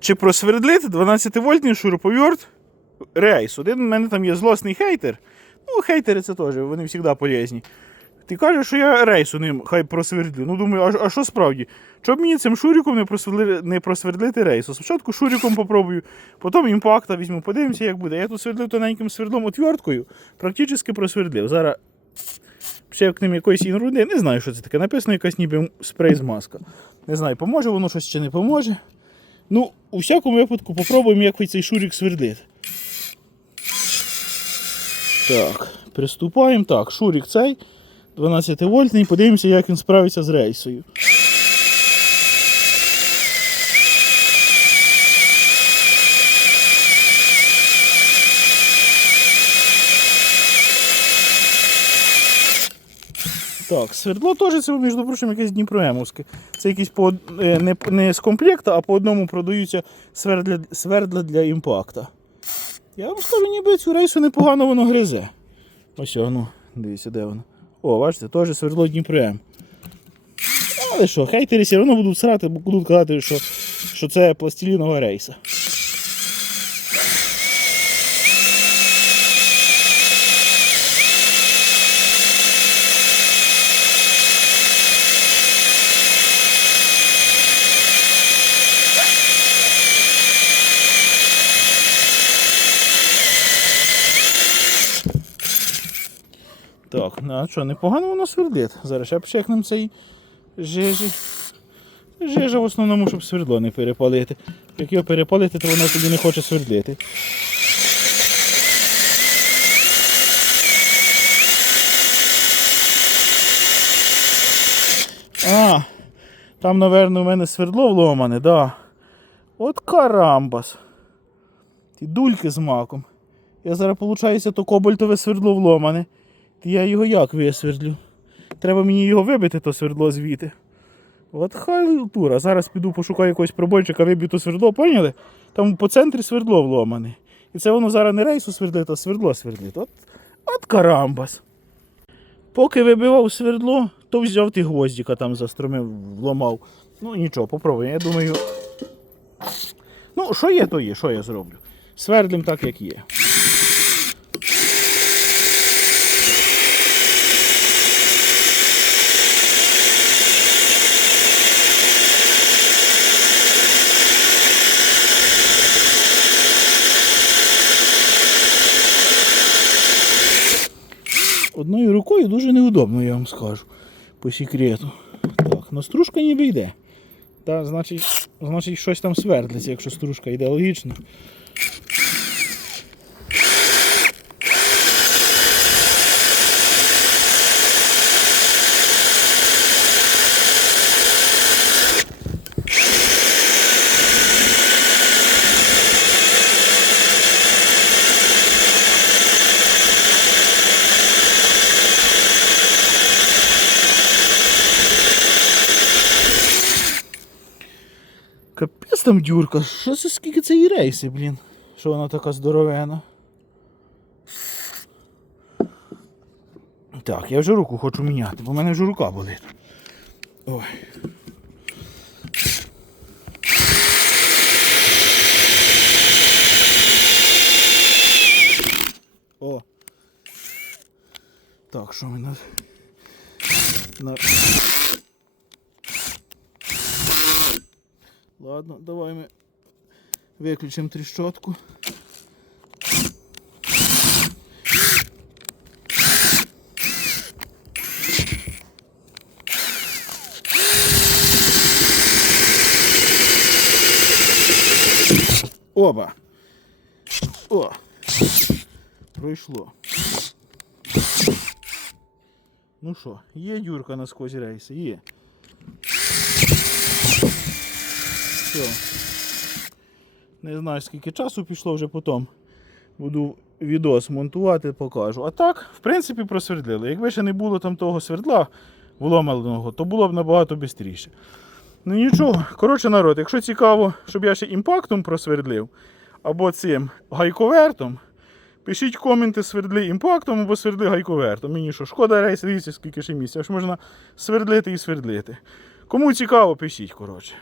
чи просвердлити 12-вольтний шуруповерт рейс. Один у мене там є злосний хейтер. Ну, хейтери це теж, вони завжди полезні. Ти кажеш, що я рейсу ним хай просвердлю. Ну думаю, а, що справді? Щоб мені цим шуриком не просвердли, не просвердлити рейсу? Спочатку шуриком попробую, потім імпакта візьму, подивимося, як буде. Я тут свердлив тоненьким свердлом отверткою, практично просвердлив. Зараз ще к ним якоїсь інруди, не знаю, що це таке. Написано якась ніби спрей з маска. Не знаю, поможе воно щось чи не поможе. Ну, у всякому випадку попробуємо, ви цей шурик свердлити. Так, приступаємо. Так, шурик цей 12 вольтний, подивимося, як він справиться з рейсою. Так, свердло теж це, між прочим, якесь Дніпроемовське. Це якісь по, е, не, не з комплекта, а по одному продаються свердля, свердла для імпакта. Я вам скажу, ніби цю рейсу непогано воно гризе. Ось воно, дивіться, де воно. О, бачите, теж свердло Дніпрем. Але що, хейтери все одно будуть срати, будуть казати, що, що це пластилінова рейса. Так, ну а що, непогано воно свердлить. Зараз ще пчекнемо цей жижі. Жижа в основному, щоб свердло не перепалити. Як його перепалити, то воно тоді не хоче свердлити. А, там, напевно, у мене свердло вломане, да. От карамбас. Ті дульки з маком. Я зараз, виходить, то кобальтове свердло вломане. Я його як висвердлю? Треба мені його вибити, то свердло звідти. От халтура. Зараз піду пошукаю якогось пробойчика, виб'ю то свердло, поняли? Там по центрі свердло вломане. І це воно зараз не рейсу свердлить, а свердло свердлить. От, от карамбас. Поки вибивав свердло, то взяв ти гвоздика там заструмив, вломав. Ну нічого, попробуємо. Я думаю. Ну, що є, то є, що я зроблю. Свердлим так, як є. Одною рукою дуже неудобно, я вам скажу. По секрету. Так, ну стружка ніби йде. Та, значить, значить, щось там свердлиться, якщо стружка йде логічно. Капець там дюрка. Що це скільки це і рейси, блін? Що вона така здоровена. Так, я вже руку хочу міняти, бо в мене вже рука болить. Ой. О. Так, що ми на... на... Ладно, давай ми виключимо тріщотку. Оба. О. Пройшло. Ну що, є дюрка насквозь рейси? Є. Все. Не знаю, скільки часу пішло вже потім. Буду відос монтувати, покажу. А так, в принципі, просвердлили. Якби ще не було там того свердла вломаного, то було б набагато швидше. Ну нічого. Коротше, народ, якщо цікаво, щоб я ще імпактом просвердлив, або цим гайковертом, пишіть коменти свердли імпактом або свердли гайковертом. Мені що, шкода рейс, дивіться, скільки ще місця. Аж можна свердлити і свердлити. Кому цікаво, пишіть, коротше.